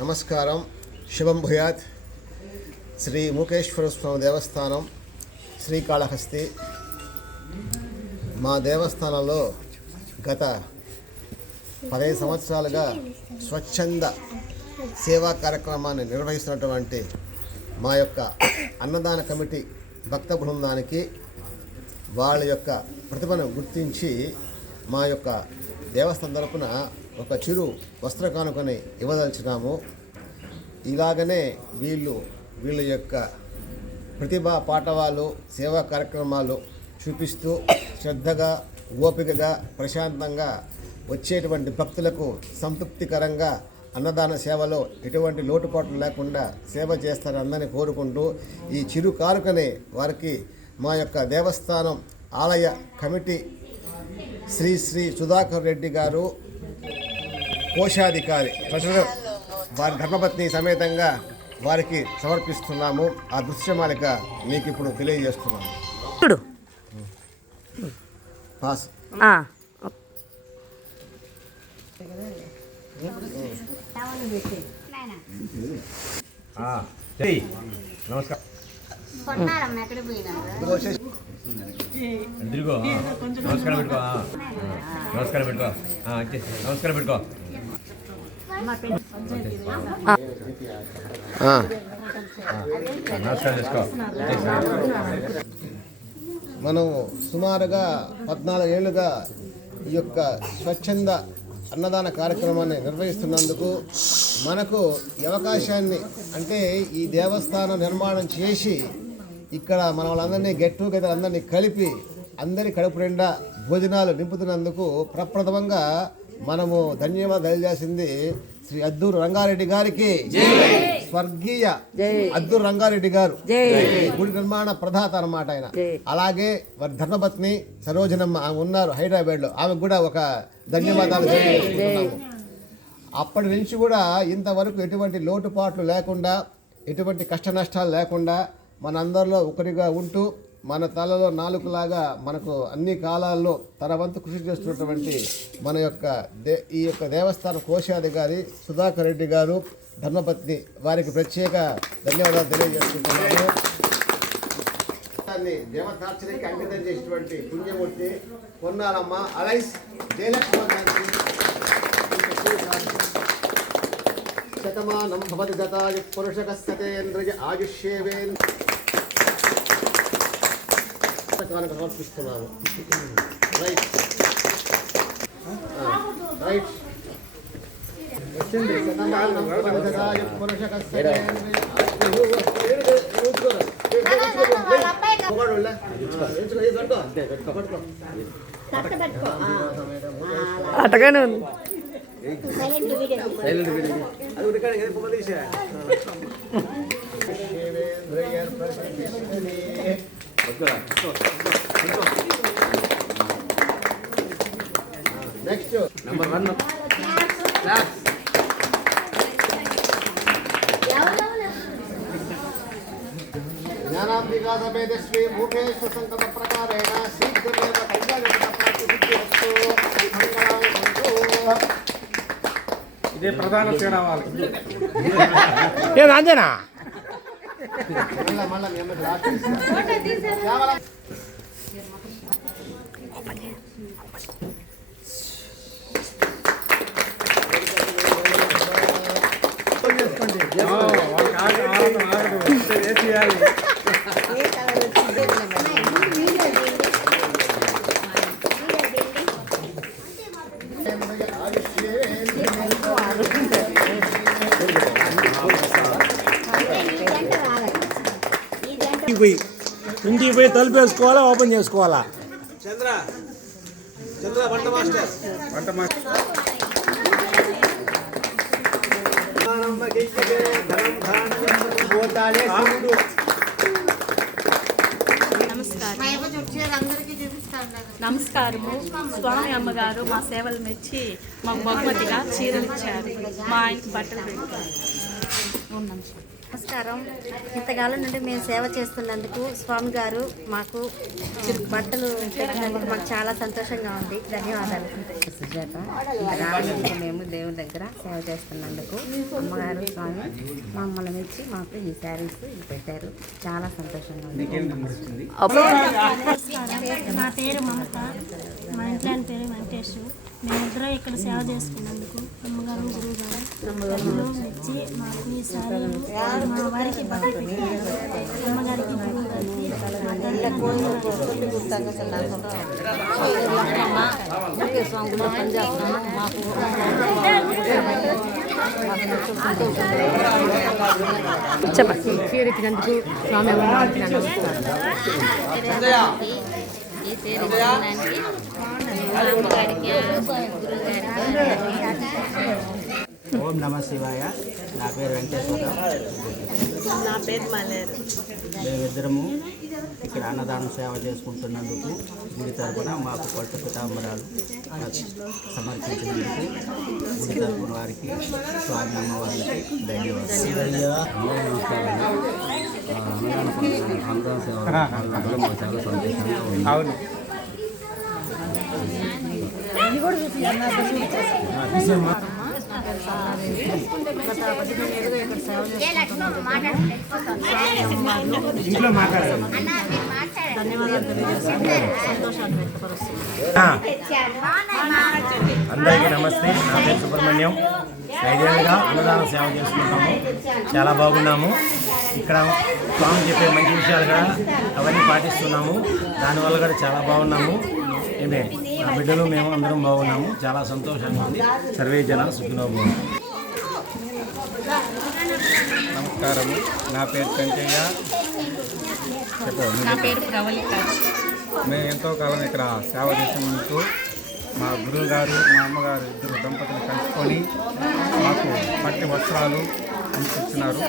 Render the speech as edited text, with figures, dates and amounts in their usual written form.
నమస్కారం. శుభం భూయాత్. శ్రీ మూకేశ్వర స్వామి దేవస్థానం శ్రీకాళహస్తి. మా దేవస్థానంలో గత 15 సంవత్సరాలుగా స్వచ్ఛంద సేవా కార్యక్రమాన్ని నిర్వహిస్తున్నటువంటి మా యొక్క అన్నదాన కమిటీ భక్త బృందానికి వాళ్ళ యొక్క ప్రతిభను గుర్తించి మా యొక్క దేవస్థానం తరపున ఒక చిరు వస్త్ర కానుకని ఇవ్వదలిచినాము. ఇలాగనే వీళ్ళ యొక్క ప్రతిభా పాఠవాలు సేవా కార్యక్రమాలు చూపిస్తూ శ్రద్ధగా ఓపికగా ప్రశాంతంగా వచ్చేటువంటి భక్తులకు సంతృప్తికరంగా అన్నదాన సేవలో ఎటువంటి లోటుపాట్లు లేకుండా సేవ చేస్తారని అందరినీ కోరుకుంటూ ఈ చిరు కానుకని వారికి మా యొక్క దేవస్థానం ఆలయ కమిటీ శ్రీ సుధాకర్ రెడ్డి గారు కోశాధికారి ట్రెజరర్ వారి ధర్మపత్ని సమేతంగా వారికి సమర్పిస్తున్నాము. ఆ దృశ్యమాలిక మీకు ఇప్పుడు తెలియజేస్తున్నాము. పాస్ నమస్కారం. నమస్కారం పెట్టుకో. నమస్కారం పెట్టుకో. నమస్కారం పెట్టుకో. నమస్కారం చేసుకో. మనం సుమారుగా 14 ఏళ్ళుగా ఈ యొక్క స్వచ్ఛంద అన్నదాన కార్యక్రమాన్ని నిర్వహిస్తున్నందుకు మనకు ఈ అవకాశాన్ని అంటే ఈ దేవస్థానం నిర్మాణం చేసి ఇక్కడ మన వాళ్ళందరినీ గెట్ టుగెదర్ అందరినీ కలిపి అందరి కడుపు నిండా భోజనాలు నింపుతున్నందుకు ప్రప్రథమంగా మనము ధన్యవాదాలు తెలియజేసింది శ్రీ అద్దూరు రంగారెడ్డి గారికి. స్వర్గీయ అద్దూరు రంగారెడ్డి గారు గుడి నిర్మాణ ప్రదాత అన్నమాట ఆయన. అలాగే వారి ధర్మపత్ని సరోజనమ్మ ఆమె ఉన్నారు హైదరాబాద్లో, ఆమెకు కూడా ఒక ధన్యవాదాలు తెలియజేస్తున్నాము. అప్పటి నుంచి కూడా ఇంతవరకు ఎటువంటి లోటుపాట్లు లేకుండా ఎటువంటి కష్ట నష్టాలు లేకుండా మనందరిలో ఒకరిగా ఉంటూ మన తలలో నాలుకలాగా మనకు అన్ని కాలాల్లో తన వంతు కృషి చేస్తున్నటువంటి మన యొక్క ఈ యొక్క దేవస్థాన కోశాధికారి సుధాకర్ రెడ్డి గారు ధర్మపత్ని వారికి ప్రత్యేక ధన్యవాదాలు తెలియజేసుకుంటున్నాము. దేవతార్చనకి అంకితం చేసినటువంటి పుణ్యమూర్తి పొన్నాలమ్మ అలైస్ జయలక్ష్మి గారికి శతమానం భవతి గతాయు పురుషకస్తేంద్రియ ఆయుష్యేవేన్ సమర్పిస్తున్నాము. రైట్ రైట్ అటగానే ఉంది. నెక్స్ట్ నంబర్ 1 జ్ఞానాంబికా సమేత శ్రీ మూకేశ్వర సంకల్ప ప్రకారేణ శీఘ్రమేవ కళ్యాణప్రాప్తిసిద్ధిరస్తు. ఇదే ప్రధాన తేడా వాళ్ళకి. అంతేనా? మళ్ళీ మీ అమ్మకి లాస్ట్ ఇంటికి పోయి తలుపు వేసుకోవాలా ఓపెన్ చేసుకోవాలా? చంద్ర వంట మాస్టర్ నమస్కారము. స్వామి అమ్మగారు మా సేవలు మెచ్చి మాకు బహుమతిగా చీరలు ఇచ్చారు. మా ఆయనకి బట్టలు పెట్టారు. నమస్కారం. ఇంతకాలం నుండి మేము సేవ చేస్తున్నందుకు స్వామి గారు మాకు బట్టలు పెట్టినందుకు మాకు చాలా సంతోషంగా ఉంది. ధన్యవాదాలు. సుజాత. ఇంతకాలం నుండి మేము దేవుని దగ్గర సేవ చేస్తున్నందుకు అమ్మగారు స్వామి మమ్మల్ని మెచ్చి మాకు ఈ శారీస్ పెట్టారు. చాలా సంతోషంగా ఉంది. నా పేరు మమత, మా ఇంట్లో ఆయన పేరు వెంకటేష్. మేమిద్దరం ఇక్కడ సేవ చేసుకున్నందుకు అమ్మగారు గురువు గారు వచ్చి మాకు ఈ సారి మా వారికి బట్టలు పెట్టారు. అమ్మగారికి గురువు గారికి మా చీరెక్కినందుకు స్వామి అమ్మగారికి ఓం నమ శివాయ. నా పేరు వెంకటేశ్వరరావు. నా పేరు మలేరు. మేమిద్దరము ఇక్కడ అన్నదానం సేవ చేసుకుంటున్నందుకు గుడి తరపున మాకు పట్టు పితాంబరాలు సమర్పించినందుకు గుడి తరపున వారికి స్వామి అమ్మవారికి ధన్యవాదాలు. అవును. ఇంట్లో మాట్లాడాలి. అందరికీ నమస్తే. నా పేరు సుబ్రహ్మణ్యం. 5 ఏళ్ళుగా అన్నదాన సేవ చేసుకుంటాము. చాలా బాగున్నాము. ఇక్కడ స్వామి చెప్పే మంచి విషయాలు కూడా అవన్నీ పాటిస్తున్నాము. దానివల్ల కూడా చాలా బాగున్నాము. ఏమే నా బిడ్డలు మేము అందరం బాగున్నాము. చాలా సంతోషంగా ఉంది. సర్వే జన సుఖినో భవంతు. నమస్కారము. నా పేరు పెంచయ్య. నా పేరు ప్రవళిక. మేము ఎంతో కాలం ఇక్కడ సేవ చేసినందుకు మా గురువు గారు మా అమ్మగారు ఇద్దరు దంపతులు కలుసుకొని మాకు పట్టి వస్త్రాలు ఇచ్చినారు.